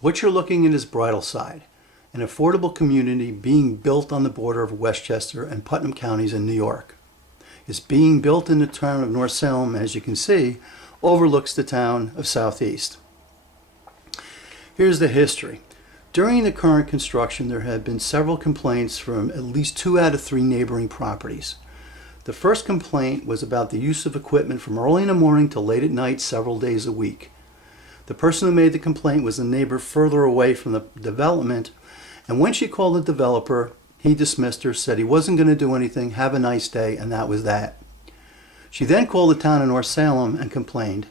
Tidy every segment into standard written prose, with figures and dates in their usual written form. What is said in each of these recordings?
What you're looking at is Bridleside, an affordable community being built on the border of Westchester and Putnam counties in New York. It's being built in the town of North Salem, as you can see, overlooks the town of Southeast. Here's the history. During the current construction, there have been several complaints from at least 2 out of 3 neighboring properties. The first complaint was about the use of equipment from early in the morning till late at night, several days a week. The person who made the complaint was a neighbor further away from the development, and when she called the developer, he dismissed her, said he wasn't going to do anything, have a nice day, and that was that. She then called the town of North Salem and complained,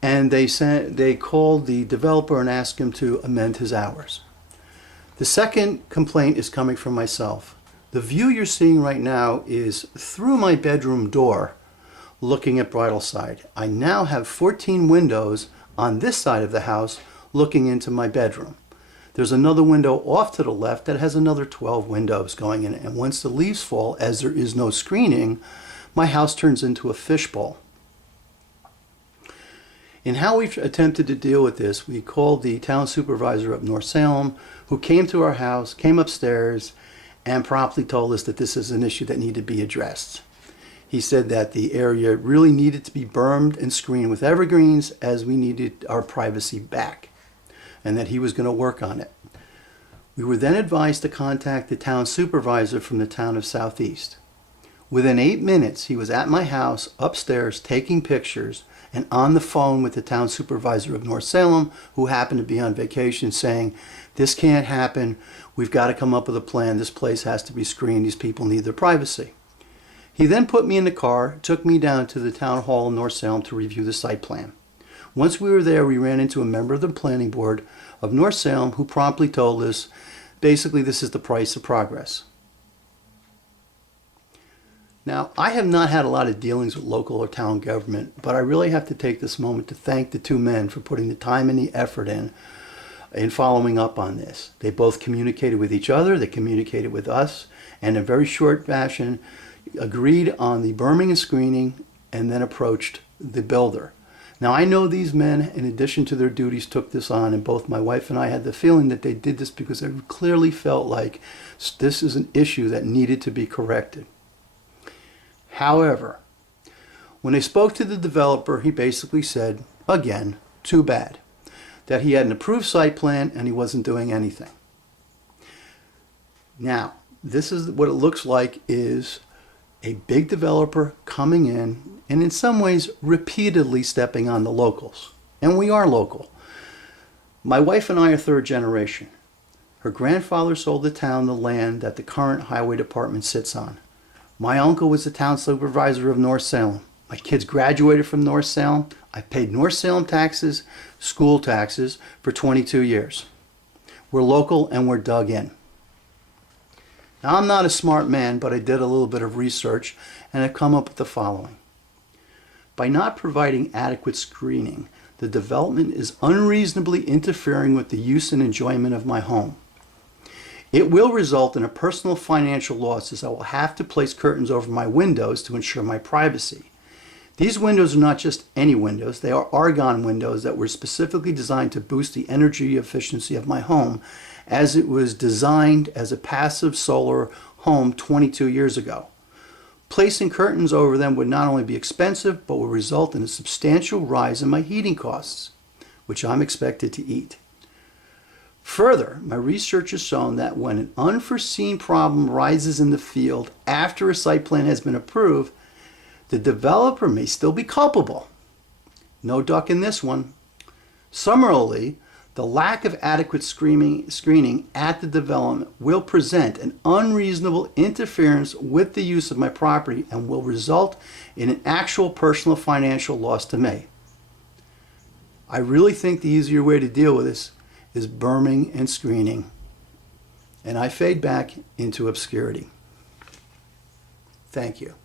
and they called the developer and asked him to amend his hours. The second complaint is coming from myself. The view you're seeing right now is through my bedroom door looking at Bridleside. I now have 14 windows on this side of the house looking into my bedroom. There's another window off to the left that has another 12 windows going in it. And once the leaves fall, as there is no screening, my house turns into a fishbowl. In how we've attempted to deal with this, we called the town supervisor of North Salem, who came to our house, came upstairs, and promptly told us that this is an issue that needed to be addressed. He said that the area really needed to be bermed and screened with evergreens, as we needed our privacy back, and that he was going to work on it. We were then advised to contact the town supervisor from the town of Southeast. Within 8 minutes, he was at my house upstairs taking pictures and on the phone with the town supervisor of North Salem, who happened to be on vacation, saying, "This can't happen. We've got to come up with a plan. This place has to be screened. These people need their privacy." He then put me in the car, took me down to the town hall in North Salem to review the site plan. Once we were there, we ran into a member of the planning board of North Salem who promptly told us, basically, this is the price of progress. Now, I have not had a lot of dealings with local or town government, but I really have to take this moment to thank the 2 men for putting the time and the effort in following up on this. They both communicated with each other, they communicated with us, and in a very short fashion, agreed on the berming and screening, and then approached the builder. Now, I know these men, in addition to their duties, took this on, and both my wife and I had the feeling that they did this because they clearly felt like this is an issue that needed to be corrected. However, when they spoke to the developer, he basically said, again, too bad, that he had an approved site plan and he wasn't doing anything. Now, this is what it looks like is a big developer coming in and in some ways repeatedly stepping on the locals. And we are local. My wife and I are 3rd generation. Her grandfather sold the town the land that the current highway department sits on. My uncle was the town supervisor of North Salem. My kids graduated from North Salem. I paid North Salem taxes, school taxes, for 22 years. We're local and we're dug in. Now, I'm not a smart man, but I did a little bit of research and I've come up with the following. By not providing adequate screening, the development is unreasonably interfering with the use and enjoyment of my home. It will result in a personal financial loss, as I will have to place curtains over my windows to ensure my privacy. These windows are not just any windows, they are argon windows that were specifically designed to boost the energy efficiency of my home, as it was designed as a passive solar home 22 years ago. Placing curtains over them would not only be expensive, but would result in a substantial rise in my heating costs, which I'm expected to eat. Further, my research has shown that when an unforeseen problem rises in the field after a site plan has been approved, the developer may still be culpable. No duck in this one. Similarly, the lack of adequate screening at the development will present an unreasonable interference with the use of my property and will result in an actual personal financial loss to me. I really think the easier way to deal with this is berming and screening. And I fade back into obscurity. Thank you.